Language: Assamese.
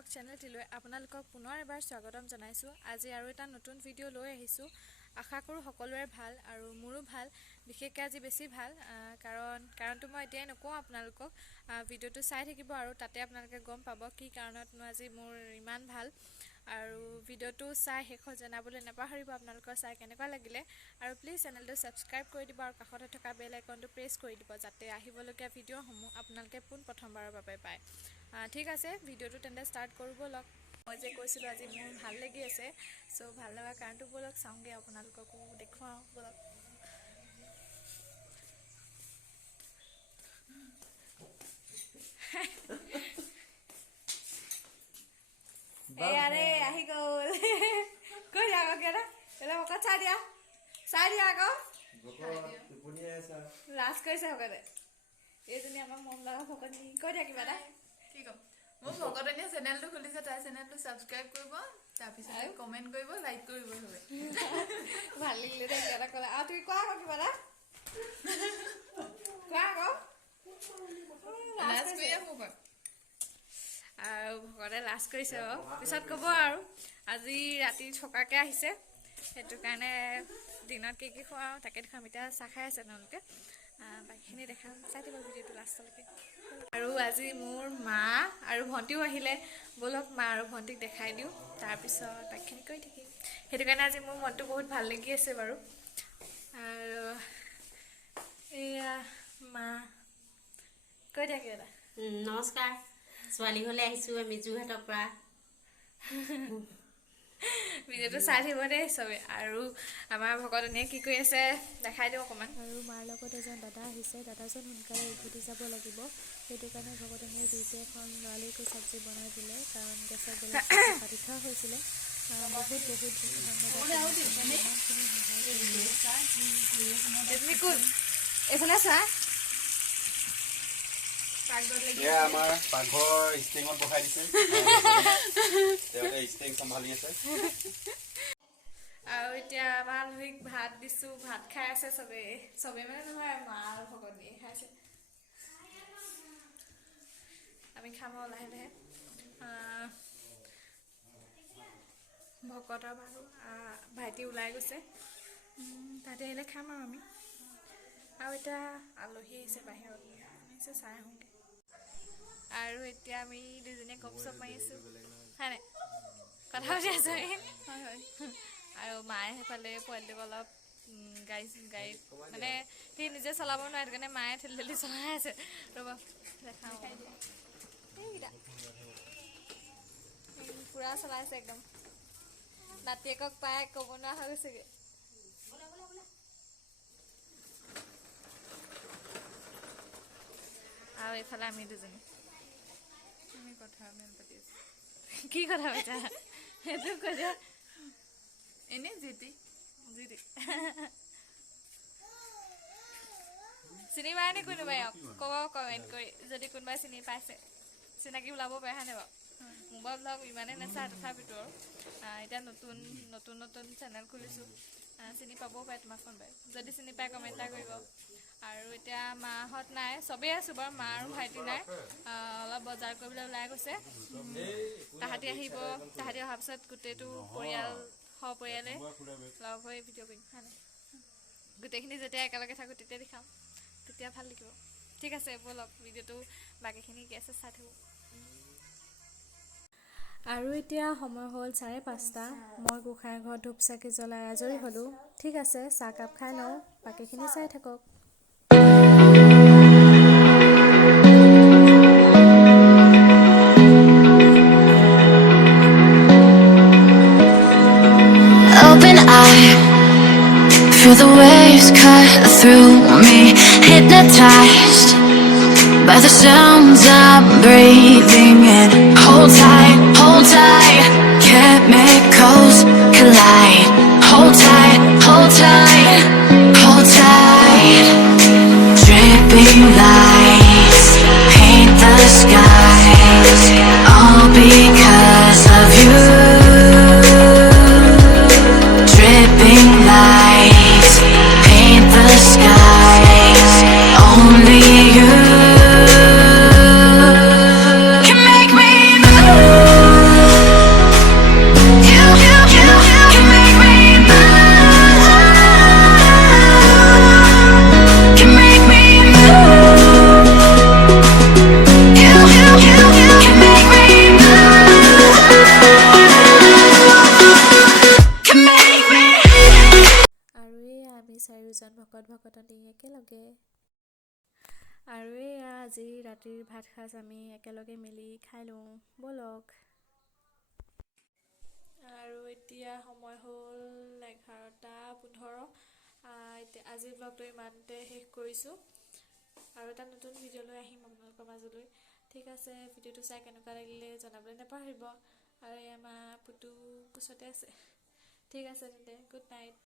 ব্লগ চেনেলটিলৈ আপোনালোকক পুনৰ এবাৰ স্বাগতম জনাইছোঁ। আজি আৰু এটা নতুন ভিডিঅ' লৈ আহিছোঁ। আশা কৰোঁ সকলোৰে ভাল আৰু মোৰো ভাল, বিশেষকৈ আজি বেছি ভাল, কাৰণটো মই এতিয়াই নকওঁ আপোনালোকক। ভিডিঅ'টো চাই থাকিব আৰু তাতে আপোনালোকে গম পাব কি কাৰণতনো আজি মোৰ ইমান ভাল। আৰু ভিডিঅ'টো চাই শেষত জনাবলৈ নাপাহৰিব আপোনালোকৰ চাই কেনেকুৱা লাগিলে। আৰু প্লিজ চেনেলটো ছাবস্ক্ৰাইব কৰি দিব আৰু কাষতে থকা বেল আইকনটো প্ৰেছ কৰি দিব, যাতে আহিবলগীয়া ভিডিঅ'সমূহ আপোনালোকে প্ৰথমবাৰৰ বাবে পায়। ঠিক আছে, ভিডিঅ'টো তেন্তে ষ্টাৰ্ট কৰোঁ ব'লক। মই যে কৈছিলোঁ আজি মোৰ ভাল লাগি আছে, চ' ভাল লগা কাৰণটো ব'লক চাওঁগৈ, আপোনালোককো দেখুৱাওঁ ব'লক। আৰে আহি গ'ল। কৈ দিয়া আকৌ কিয় এটা অকল চাই দিয়া আকৌ লাজ কৰিছে সকলে। এইজনী আমাৰ মন লগা ভকত কৈ দিয়া কিবা এটা। কি ক'ম, মোৰ ভকতনীয়ে চেনেলটো খুলিছে, তাই চেনেলটো ছাবস্ক্ৰাইব কৰিব, তাৰপিছত কমেণ্ট কৰিব, লাইক কৰিব। ভাল লাগিলে দেই কিবা এটা ক'লে। আৰু তুমি কোৱা আকৌ কিবা এটা কোৱা আকৌ। আৰু ভকতে লাজ কৰিছে বাৰু, পিছত ক'ব। আৰু আজি ৰাতি থকাকৈ আহিছে, সেইটো কাৰণে দিনত কি কি খোৱাওঁ তাকে দেখুৱাম। এতিয়া চাহ খাই আছে তেওঁলোকে, বাকীখিনি দেখাম, চাই দিব ভিডিঅ'টো লাষ্টলৈকে। আৰু আজি মোৰ মা আৰু ভণ্টিও আহিলে, ব'লক মা আৰু ভণ্টিক দেখাই দিওঁ, তাৰপিছত বাকীখিনি কৰি থাকিম। সেইটো কাৰণে আজি মোৰ মনটো বহুত ভাল লাগি আছে বাৰু। আৰু এয়া মা কৈ দিয়া কিবা এটা। নমস্কাৰ, ছোৱালী ঘৰলৈ আহিছোঁ আমি যোৰহাটৰ পৰা। ভিডিঅ'টো চাই থাকিব দেই চবে। আৰু আমাৰ ভকতনীয়ে কি কৰি আছে দেখাই দিওঁ অকণমান। আৰু মাৰ লগত এজন দাদা আহিছে, দাদাজন সোনকালে উভতি যাব লাগিব, সেইটো কাৰণে ভকতনীয়ে জুইতে এখন লৰালৰিকৈ চব্জি বনাই দিলে, কাৰণ গেছত বেলেগ পাতি থোৱা হৈছিলে। বহুত ধন্যবাদ ইমানখিনি সহায় কৰিলে। এইফালে চা, আমাৰ পাকঘৰ ষ্টেঙত বহাই দিছে, ষ্টেং চম্ভালি আছে। আৰু এতিয়া আমাৰ আলহীক ভাত দিছোঁ, ভাত খাই আছে চবেই মানে নহয়, মা আৰু ভকতনীয়ে খাইছে। আমি খাম আৰু লাহে লাহে। ভকত আৰু ভাইটি ওলাই গৈছে, তাতে আহিলে খাম আৰু আমি। আৰু এতিয়া আলহী আহিছে বাহিৰত, আহিছে চাই আহোঁগৈ। আৰু এতিয়া আমি দুজনীয়ে গপ চপ মাৰি আছোঁ, হয় নাই, কথা পাতি আছোঁ। হয়। আৰু মায়ে সেইফালে পোৱালিটোক অলপ গাড়ীত মানে সি নিজে চলাব নোৱাৰে, সেইটো কাৰণে মায়ে ঠেলি ঠেলি চলাই আছে। ৰ'ব দেখাওঁ, এইকেইটা পূৰা চলাইছে একদম, নাতিয়েকক পাই ক'ব নোৱাৰা হৈ গৈছেগৈ। আৰু এইফালে আমি দুজনী কথা পাতি আছোঁ। কি কথা পাতা সেইটো কৈ দিয়া। এনেই জিতি চিনি পায় নে কোনোবাই ক'ব কমেণ্ট কৰি, যদি কোনোবাই চিনি পাইছে, চিনাকি ওলাব পাৰে হয়নে বাৰু। মোবাইল ব্লগ ইমানেই নাচায়, তথাপিতো আৰু এতিয়া নতুন চেনেল খুলিছোঁ, চিনি পাবও পাৰে তোমাক কোনোবাই, যদি চিনি পায় কমেণ্ট এটা কৰিব। আৰু এতিয়া মাহঁত নাই, চবেই আছোঁ বাৰু, মা আৰু ভাইটি নাই, অলপ বজাৰ কৰিবলৈ ওলাই গৈছে। তাহাঁতি আহিব, তাহাঁতি অহাৰ পিছত গোটেইটো সপৰিয়ালে লগ হৈ ভিডিঅ' কৰিম হয় নাই। গোটেইখিনি যেতিয়া একেলগে থাকোঁ তেতিয়া দেখাম, তেতিয়া ভাল লাগিব। ঠিক আছে ব'লক, ভিডিঅ'টো বাকীখিনি কি আছে চাই থাকোঁ। আৰু এতিয়া সময় হ'ল 5:30, মই গোঁসাই ঘৰত ধূপ চাকি জ্বলাই আজৰি হ'লোঁ। ঠিক আছে, চাহকাপ খাই লওঁ, বাকীখিনি চাই থাকক। Open eye, feel the waves cut through me, hypnotized by the sounds I'm breathing in. Hold tight, chemicals collide. Hold tight, hold tight, hold tight. Dripping lights paint the skies, all because of you. Dripping lights paint the skies, only you can make me move. দুজন ভকত ভকতনী একেলগে। আৰু এয়া আজি ৰাতিৰ ভাত সাজ আমি একেলগে মিলি খাই লওঁ ব'লক। আৰু এতিয়া সময় হ'ল 11:15। এতিয়া আজিৰ ব্লগটো ইমানতে শেষ কৰিছোঁ আৰু এটা নতুন ভিডিঅ' লৈ আহিম আপোনালোকৰ মাজলৈ। ঠিক আছে, ভিডিঅ'টো চাই কেনেকুৱা লাগিলে জনাবলৈ নাপাহৰিব। আৰু এই আমাৰ পুতু কোচতে আছে। ঠিক আছে তেন্তে, গুড নাইট।